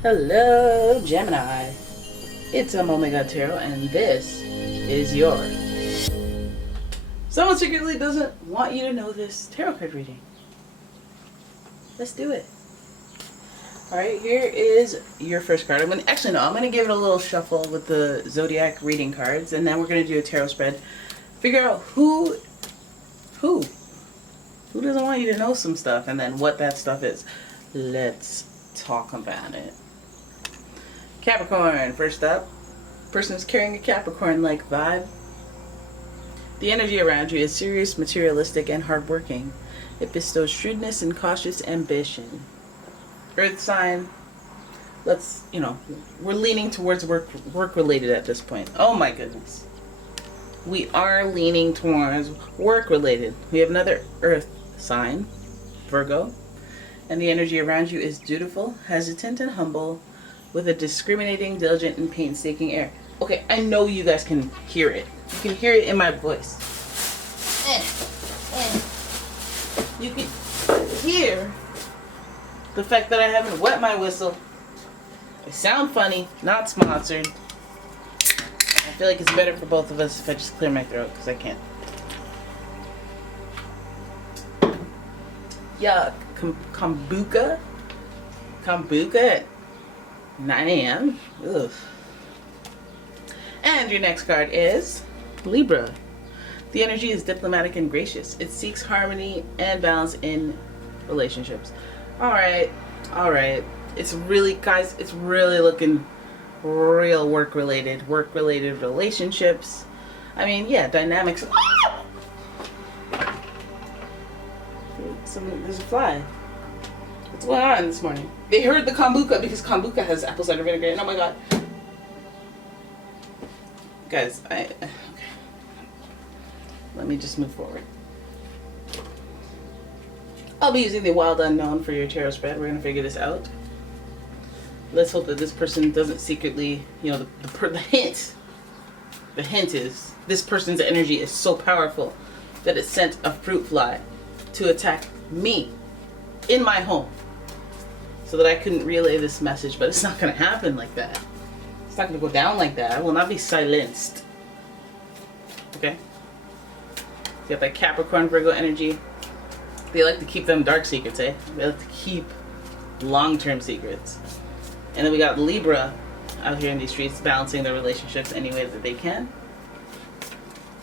Hello, Gemini. It's umomgtarot, and this is your someone secretly doesn't want you to know this tarot card reading. Let's do it. Alright, here is your first card. I'm gonna give it a little shuffle with the zodiac reading cards, and then we're gonna do a tarot spread. Figure out who doesn't want you to know some stuff, and then what that stuff is. Let's talk about it. Capricorn, first up. Person is carrying a Capricorn-like vibe. The energy around you is serious, materialistic, and hardworking. It bestows shrewdness and cautious ambition. Earth sign. We're leaning towards work-related at this point. Oh my goodness. We are leaning towards work-related. We have another Earth sign, Virgo. And the energy around you is dutiful, hesitant, and humble, with a discriminating, diligent, and painstaking air. Okay, I know you guys can hear it. You can hear it in my voice. You can hear the fact that I haven't wet my whistle. I sound funny, not sponsored. I feel like it's better for both of us if I just clear my throat, because I can't. Yuck. Kombucha at 9 a.m. Ugh. And your next card is Libra. The energy is diplomatic and gracious. It seeks harmony and balance in relationships. Alright. It's really looking real work-related relationships. I mean, yeah, dynamics. There's a fly. What's going on this morning? They heard the kombucha because kombucha has apple cider vinegar. And oh my god. Guys, okay. Let me just move forward. I'll be using the wild unknown for your tarot spread. We're going to figure this out. Let's hope that this person doesn't secretly, the hint is this person's energy is so powerful that it sent a fruit fly to attack me in my home so that I couldn't relay this message. But it's not going to happen like that. It's not going to go down like that. I will not be silenced. Okay? You got that Capricorn Virgo energy. They like to keep them dark secrets, eh? They like to keep long-term secrets. And then we got Libra out here in these streets balancing their relationships any way that they can.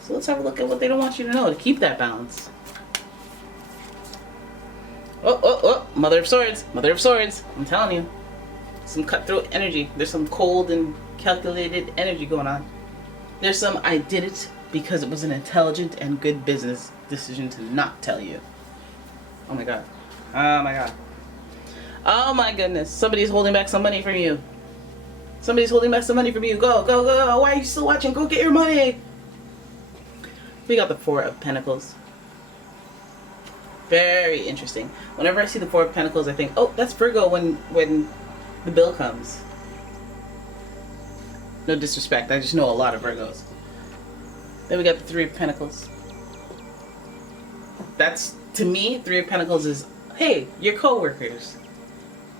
So let's have a look at what they don't want you to know to keep that balance. Oh, Mother of Swords. I'm telling you. Some cutthroat energy. There's some cold and calculated energy going on. There's some I did it because it was an intelligent and good business decision to not tell you. Oh my god. Oh my goodness. Somebody's holding back some money from you. Go. Why are you still watching? Go get your money. We got the Four of Pentacles. Very interesting. Whenever I see the Four of Pentacles, I think, oh, that's Virgo when the bill comes. No disrespect, I just know a lot of Virgos. Then we got the Three of Pentacles. That's, to me, Three of Pentacles is, hey, your co-workers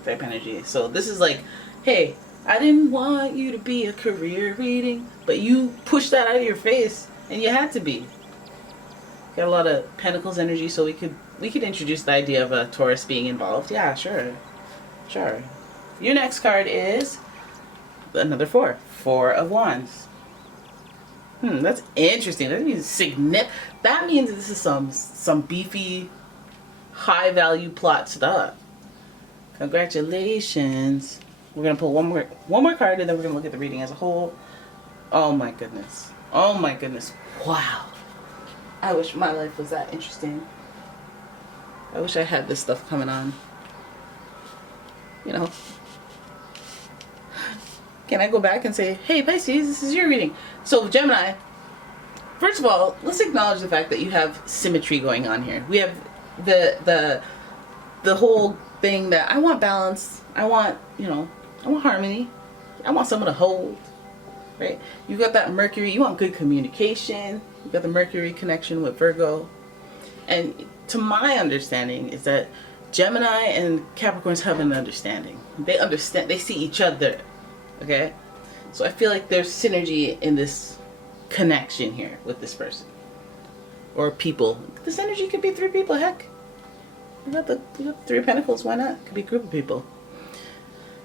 type energy. So this is like, hey, I didn't want you to be a career reading, but you pushed that out of your face, and you had to be. Got a lot of Pentacles energy, so we could introduce the idea of a Taurus being involved. Yeah, sure. Your next card is another Four of Wands. That's interesting. That means That means this is some beefy, high value plot stuff. Congratulations. We're gonna pull one more card, and then we're gonna look at the reading as a whole. Oh my goodness. Wow. I wish my life was that interesting. I wish I had this stuff coming on. Can I go back and say, hey Pisces, this is your reading. So Gemini, first of all, let's acknowledge the fact that you have symmetry going on here. We have the whole thing that I want balance. I want harmony. I want someone to hold. Right? You got that Mercury, you want good communication. You got the Mercury connection with Virgo. And to my understanding is that Gemini and Capricorns have an understanding. They understand. They see each other. Okay? So I feel like there's synergy in this connection here with this person. Or people. This energy could be 3 people, heck. We got the 3 of Pentacles, why not? Could be a group of people.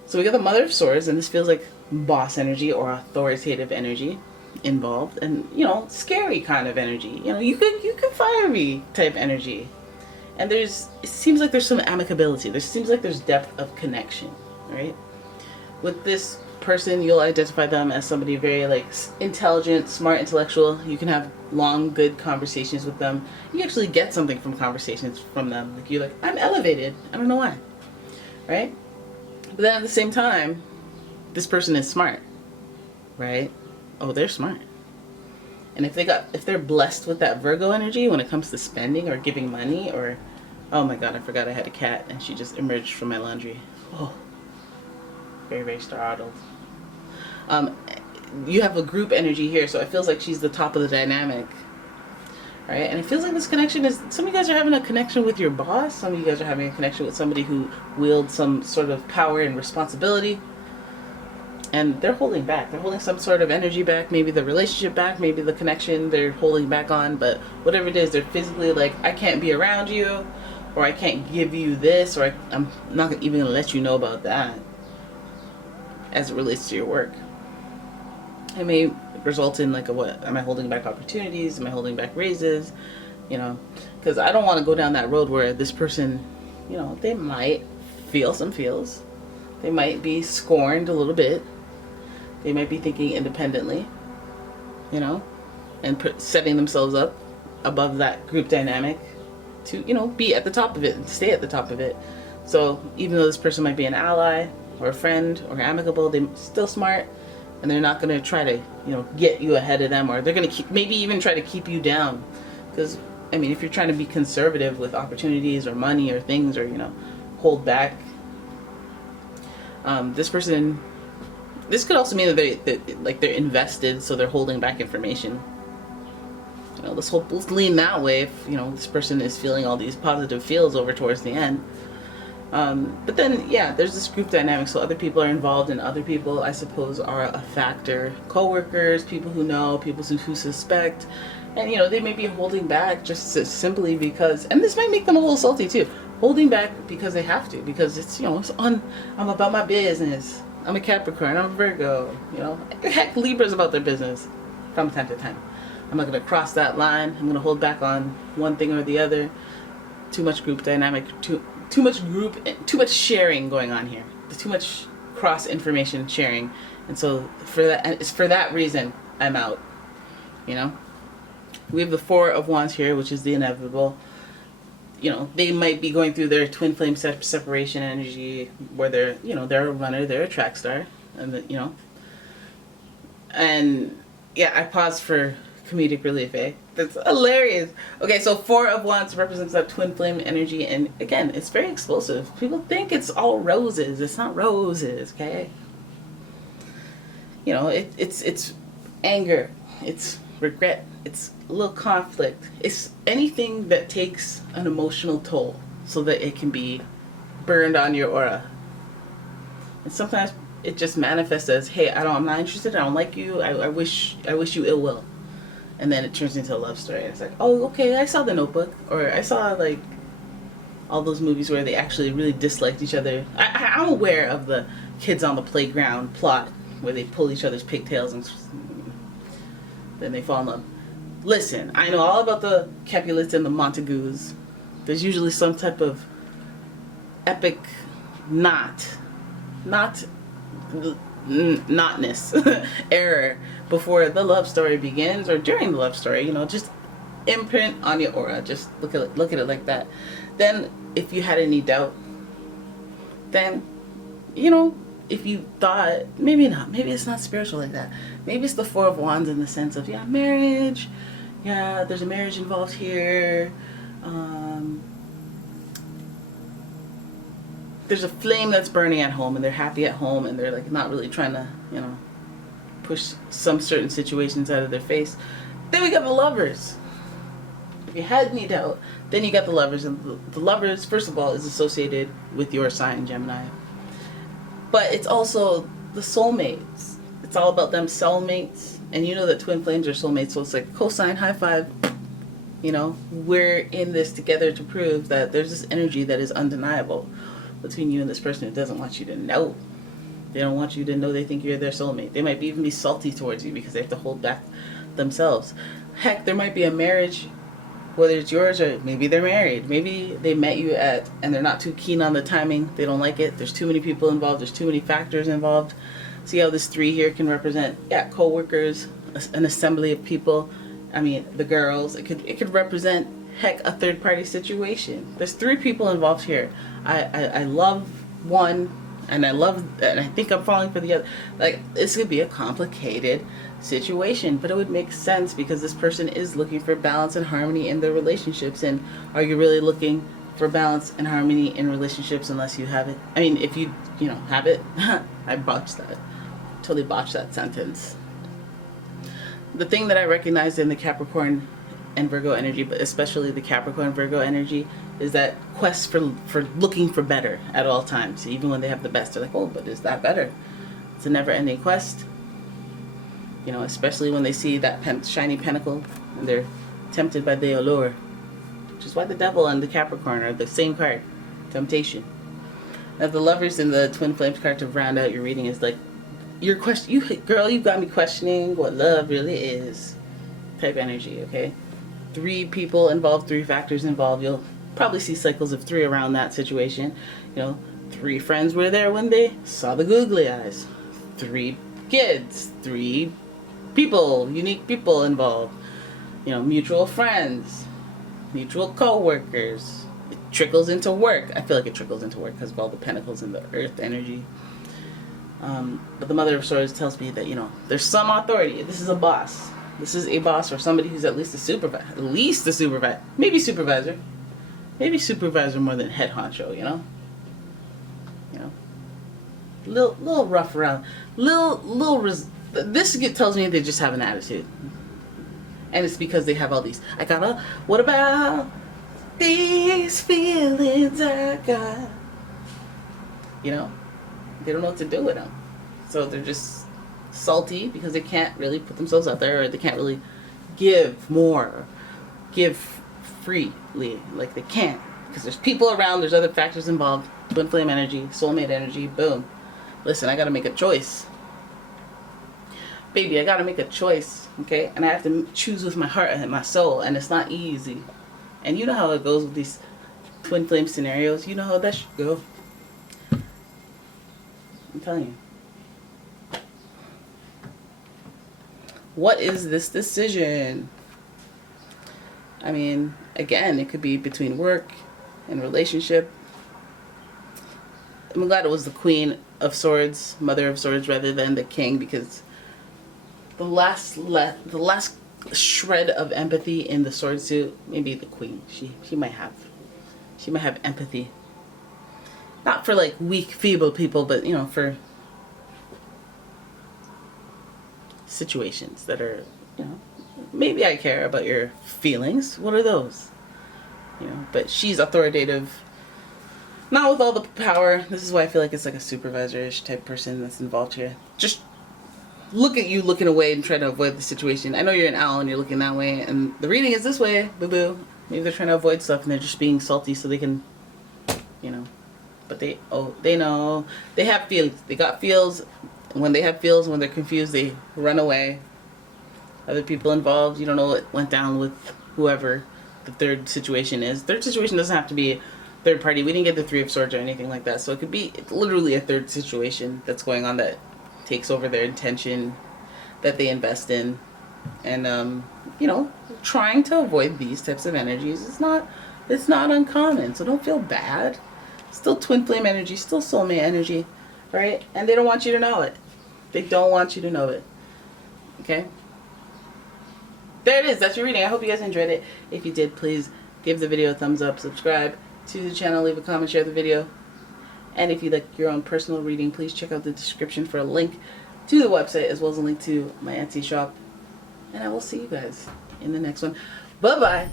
So we got the Mother of Swords, and this feels like boss energy or authoritative energy involved, and you know, scary kind of energy. You know, you could fire me type energy. And it seems like there's some amicability. There seems like there's depth of connection, right? With this person, you'll identify them as somebody very like intelligent, smart, intellectual. You can have long, good conversations with them. You actually get something from conversations from them. Like you're like, I'm elevated. I don't know why, right? But then at the same time, this person is smart, right? Oh, they're smart. And if they're blessed with that Virgo energy when it comes to spending or giving money, or oh my god, I forgot I had a cat and she just emerged from my laundry. Oh, very, very startled. You have a group energy here, so it feels like she's the top of the dynamic, right? And it feels like this connection is, some of you guys are having a connection with your boss, some of you guys are having a connection with somebody who wields some sort of power and responsibility, and they're holding back. They're holding some sort of energy back, maybe the relationship back, maybe the connection they're holding back on, but whatever it is, they're physically like, I can't be around you, or I can't give you this, or I'm not even going to let you know about that as it relates to your work. It may result in like a what? Am I holding back opportunities? Am I holding back raises? You know, because I don't want to go down that road where this person, you know, they might feel some feels. They might be scorned a little bit. They might be thinking independently, you know, and setting themselves up above that group dynamic to, you know, be at the top of it and stay at the top of it. So even though this person might be an ally or a friend or amicable, they're still smart. And they're not going to try to, you know, get you ahead of them, or they're going to maybe even try to keep you down. Because, I mean, if you're trying to be conservative with opportunities or money or things, or, you know, hold back, this person, this could also mean that they're invested, so they're holding back information. You know, let's lean that way if, you know, this person is feeling all these positive feels over towards the end. But then, yeah, there's this group dynamic, so other people are involved, and other people, I suppose, are a factor. Co-workers, people who know, people who suspect, and, you know, they may be holding back just simply because, and this might make them a little salty too, holding back because they have to, because it's, you know, I'm about my business. I'm a Capricorn, I'm a Virgo, you know. Heck, Libra's about their business from time to time. I'm not going to cross that line. I'm going to hold back on one thing or the other. Too much group dynamic, too much sharing going on here. There's too much cross information sharing, and so it's for that reason I'm out. You know, we have the 4 of Wands here, which is the inevitable. You know, they might be going through their twin flame separation energy, where they're, you know, they're a runner, they're a track star, and you know, and yeah, I paused for comedic relief, eh? That's hilarious. Okay, so 4 of Wands represents that twin flame energy, and again, it's very explosive. People think it's all roses. It's not roses, okay? You know, it's anger, it's regret, it's a little conflict. It's anything that takes an emotional toll so that it can be burned on your aura. And sometimes it just manifests as, hey, I'm not interested, I don't like you, I wish you ill will. And then it turns into a love story. It's like, oh, okay, I saw The Notebook. Or I saw, like, all those movies where they actually really disliked each other. I'm aware of the kids on the playground plot where they pull each other's pigtails and then they fall in love. Listen, I know all about the Capulets and the Montagues. There's usually some type of epic notness error before the love story begins, or during the love story. You know, just imprint on your aura. Just look at it like that. Then if you had any doubt, then, you know, if you thought maybe it's not spiritual like that, maybe it's the 4 of Wands in the sense of, yeah, marriage, yeah, there's a marriage involved here, there's a flame that's burning at home, and they're happy at home, and they're like not really trying to, you know, push some certain situations out of their face. Then we got the Lovers. If you had any doubt, then you got the Lovers. And the Lovers, first of all, is associated with your sign, Gemini. But it's also the soulmates. It's all about them soulmates. And you know that twin flames are soulmates, so it's like cosine, high five. You know, we're in this together to prove that there's this energy that is undeniable between you and this person who doesn't want you to know. They don't want you to know they think you're their soulmate. They might even be salty towards you because they have to hold back themselves. Heck, there might be a marriage, whether it's yours or maybe they're married. Maybe they met you at, and they're not too keen on the timing. They don't like it. There's too many people involved. There's too many factors involved. See how this 3 here can represent, co-workers, an assembly of people. I mean, the girls. It could represent, heck, a third party situation. There's 3 people involved here. I love one, and I think I'm falling for the other. Like, this could be a complicated situation, but it would make sense because this person is looking for balance and harmony in their relationships. And are you really looking for balance and harmony in relationships unless you have it? I mean, if you have it. I botched that. Totally botched that sentence. The thing that I recognize in the Capricorn and Virgo energy, but especially the Capricorn Virgo energy, is that quest for looking for better at all times. Even when they have the best, they're like, oh, but is that better? It's a never-ending quest. You know, especially when they see that shiny pentacle and they're tempted by the allure, which is why the devil and the Capricorn are the same card, temptation. Now the Lovers in the Twin Flames card to round out your reading is like, you got me questioning what love really is type energy, okay? 3 people involved, 3 factors involved. You'll probably see cycles of 3 around that situation. You know, 3 friends were there when they saw the googly eyes. 3 kids, 3 people, unique people involved. You know, mutual friends, mutual co-workers. It trickles into work. I feel like it trickles into work because of all the pentacles and the earth energy. But the Mother of Swords tells me that, you know, there's some authority. This is a boss. This is a boss or somebody who's at least a supervisor. At least a supervisor. Maybe supervisor. Maybe supervisor more than head honcho, you know? You know? Little rough around. This tells me they just have an attitude. And it's because they have all these. What about these feelings I got? You know? They don't know what to do with them. So they're just salty because they can't really put themselves out there, or they can't really give more, give freely. Like they can't. Because there's people around, there's other factors involved. Twin flame energy, soulmate energy, boom. Listen, I gotta make a choice. Baby, I gotta make a choice, okay? And I have to choose with my heart and my soul, and it's not easy. And you know how it goes with these twin flame scenarios. You know how that should go. I'm telling you. What is this decision? I mean, again, it could be between work and relationship. I'm glad it was the Queen of Swords, Mother of Swords, rather than the King, because the last shred of empathy in the sword suit, maybe the Queen. She might have empathy. Not for like weak, feeble people, but you know, for situations that are, you know, maybe I care about your feelings. What are those? You know, but she's authoritative. Not with all the power. This is why I feel like it's like a supervisor-ish type person that's involved here. Just look at you looking away and try to avoid the situation. I know you're an owl and you're looking that way, and the reading is this way, boo-boo. Maybe they're trying to avoid stuff and they're just being salty so they can, you know. But they know. They have feelings. They got feels. When they have feels, when they're confused, they run away. Other people involved, you don't know what went down with whoever the third situation is. Third situation doesn't have to be third party. We didn't get the 3 of Swords or anything like that. So it could be literally a third situation that's going on that takes over their intention that they invest in. And, you know, trying to avoid these types of energies is not uncommon. So don't feel bad. Still twin flame energy, still soulmate energy, right? And they don't want you to know it. They don't want you to know it. Okay? There it is. That's your reading. I hope you guys enjoyed it. If you did, please give the video a thumbs up, subscribe to the channel, leave a comment, share the video. And if you'd like your own personal reading, please check out the description for a link to the website as well as a link to my Etsy shop. And I will see you guys in the next one. Bye-bye.